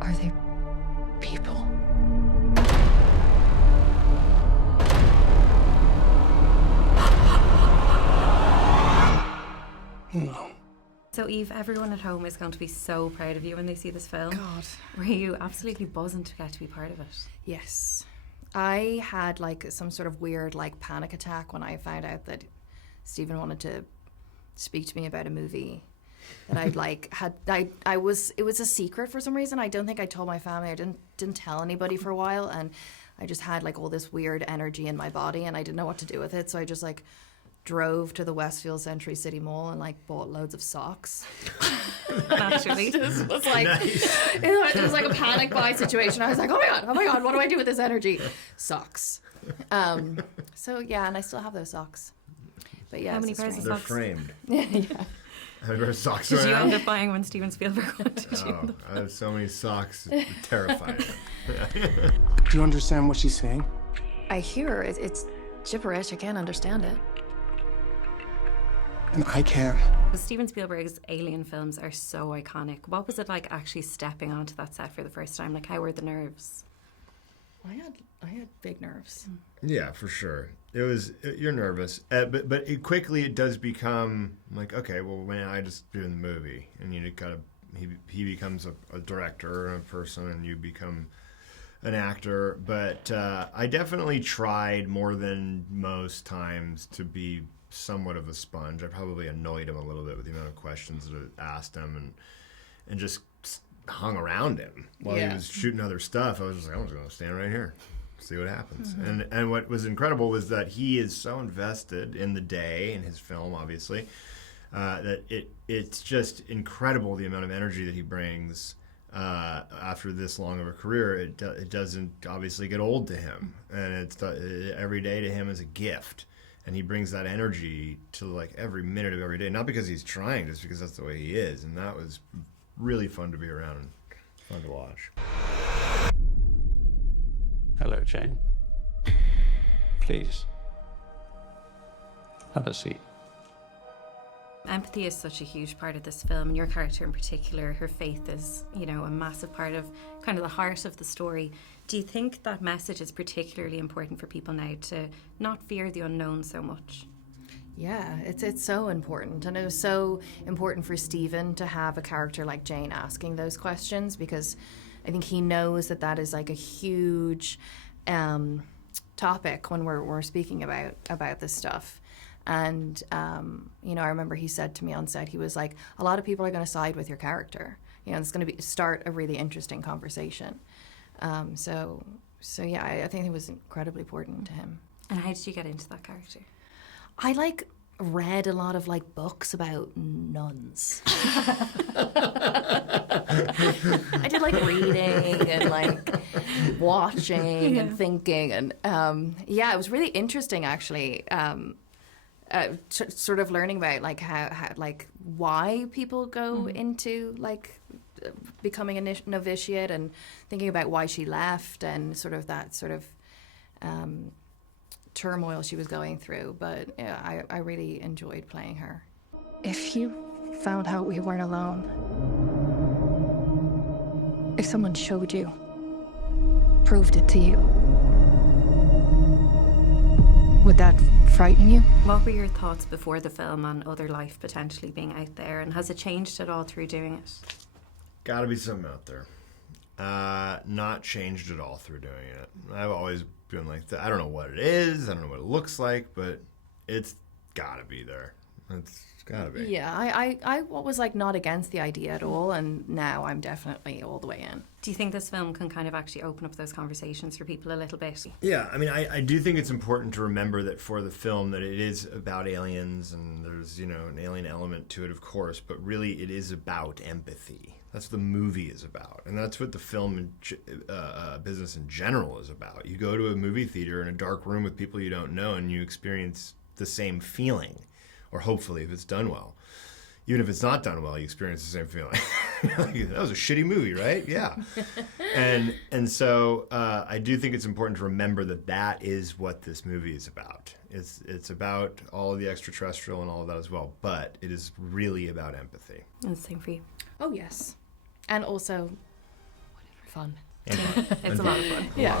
Are they people? No. So Eve, everyone at home is going to be so proud of you when they see this film. God. Were you absolutely buzzing to get to be part of it? Yes. I had like some sort of weird like panic attack when I found out that Steven wanted to speak to me about a movie that I'd like had it was a secret for some reason. I don't think I told my family. I didn't tell anybody for a while, and I just had like all this weird energy in my body and I didn't know what to do with it, so I just like drove to the Westfield Century City Mall and like bought loads of socks. Naturally. It was like it was like a panic buy situation. I was like, oh my god, what do I do with this energy? Socks. So yeah, and I still have those socks. But yeah, How many pairs of They're socks framed. yeah. How many pairs of socks did are you now? end up buying when Steven Spielberg wanted you? Oh, I have so many socks. It's terrifying. Do you understand what she's saying? I hear her. It's gibberish. I can't understand it. And I can. Steven Spielberg's Alien films are so iconic. What was it like actually stepping onto that set for the first time? Like, how were the nerves? I had big nerves. Yeah, for sure. You're nervous, but it does become like, okay, well, when I just do the movie, and you kind of he becomes a director and a person, and you become an actor. But I definitely tried more than most times to be somewhat of a sponge. I probably annoyed him a little bit with the amount of questions that I asked him, and just hung around him while he was shooting other stuff. I was just like, I'm just going to stand right here, see what happens. Mm-hmm. And what was incredible was that he is so invested in the day, in his film, obviously, that it's just incredible the amount of energy that he brings after this long of a career. It doesn't obviously get old to him, and it's every day to him is a gift. And he brings that energy to like every minute of every day, not because he's trying, just because that's the way he is. And that was really fun to be around and fun to watch. Hello, Jane. Please, have a seat. Empathy is such a huge part of this film, and your character in particular, her faith is, a massive part of kind of the heart of the story. Do you think that message is particularly important for people now, to not fear the unknown so much? Yeah, it's so important, and it was so important for Steven to have a character like Jane asking those questions, because I think he knows that is like a huge topic when we're speaking about this stuff. And I remember he said to me on set, he was like, a lot of people are going to side with your character. It's going to start a really interesting conversation. So yeah, I think it was incredibly important to him. And how did you get into that character? I read a lot of books about nuns. I did reading and watching and thinking, and it was really interesting actually. Sort of learning about how why people go into becoming a novitiate, and thinking about why she left, and that turmoil she was going through. But yeah, I really enjoyed playing her. If you found out we weren't alone, if someone showed you, proved it to you, would that frighten you? What were your thoughts before the film on other life potentially being out there, and has it changed at all through doing it? Gotta be something out there. Not changed at all through doing it. I've always been like that. I don't know what it is, I don't know what it looks like, but it's gotta be there. It's gotta be. Yeah, I was not against the idea at all, and now I'm definitely all the way in. Do you think this film can kind of actually open up those conversations for people a little bit? Yeah, I mean, I do think it's important to remember that for the film that it is about aliens, and there's, an alien element to it, of course, but really it is about empathy. That's what the movie is about, and that's what the film business in general is about. You go to a movie theater in a dark room with people you don't know, and you experience the same feeling, or hopefully, if it's done well. Even if it's not done well, you experience the same feeling. That was a shitty movie, right? Yeah. and so I do think it's important to remember that is what this movie is about. It's about all of the extraterrestrial and all of that as well, but it is really about empathy. And the same for you. Oh yes, and also, fun. It's a lot of fun. Yeah.